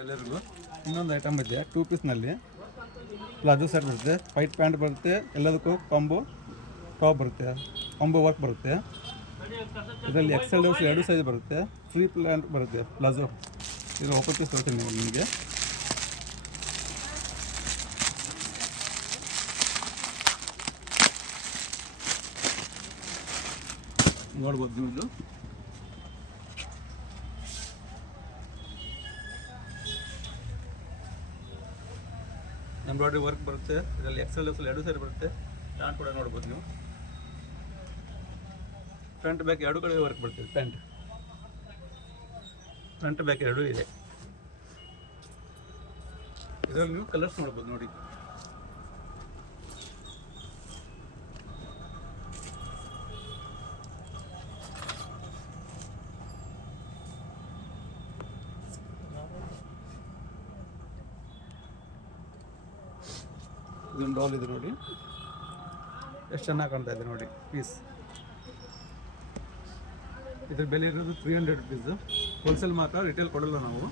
ಎಲ್ಲರಿಗೂ ಇನ್ನೊಂದು ಐಟಮ್ ಇದೆ 2 ಪೀಸ್ನಲ್ಲಿ ಪ್ಲಾಜೋ ಸೆಟ್ ಬರುತ್ತೆ, ವೈಟ್ ಪ್ಯಾಂಟ್ ಬರುತ್ತೆ, ಎಲ್ಲದಕ್ಕೂ ಟಾಪ್ ಬರುತ್ತೆ, ಕಾಂಬೋ ವರ್ಕ್ ಬರುತ್ತೆ. ಇದರಲ್ಲಿ ಎಕ್ಸೆಲ್ ಡೌಸ್ 2 ಸೈಜ್ ಬರುತ್ತೆ, ಫ್ರೀ ಪ್ಯಾಂಟ್ ಬರುತ್ತೆ ಪ್ಲಾಜೋ. ಇದು ಓಪನ್ ಪೀಸ್ ಬರುತ್ತೆ ನಿಮಗೆ. ನೋಡ್ಬೋದು ನೀವು ಇದು. ಎಂಬ್ರಾಯ್ಡ್ರಿ ವರ್ಕ್ ಬರುತ್ತೆ, ಇದರಲ್ಲಿ ಎಕ್ಸೆಲ್ ಡೌಸ್ 2 ಸೈಜ್ ಬರುತ್ತೆ. ಪ್ಯಾಂಟ್ ಕೂಡ ನೋಡ್ಬೋದು ನೀವು. ಫ್ರಂಟ್ ಬ್ಯಾಕ್ 2 ಕಡೆ ವರ್ಕ್ ಬರ್ತದೆ. ಫ್ರಂಟ್ ಬ್ಯಾಕ್ 2 ಇದೆ. ಇದರಲ್ಲಿ ನೀವು ಕಲರ್ಸ್ ನೋಡ್ಬೋದು ನೋಡಿ. ಇದೊಂದು ಡಾಲ್ ಇದೆ ನೋಡಿ, ಎಷ್ಟು ಚೆನ್ನಾಗಿ ಕಾಣ್ತಾ ಇದೆ ನೋಡಿ ಪೀಸ್. ಇದ್ರ ಬೆಲೆ ಇರೋದು 300 ರುಪೀಸು. ಹೋಲ್ಸೇಲ್ ಮಾತ್ರ, ರಿಟೇಲ್ ಕೊಡಲ್ಲ ನಾವು.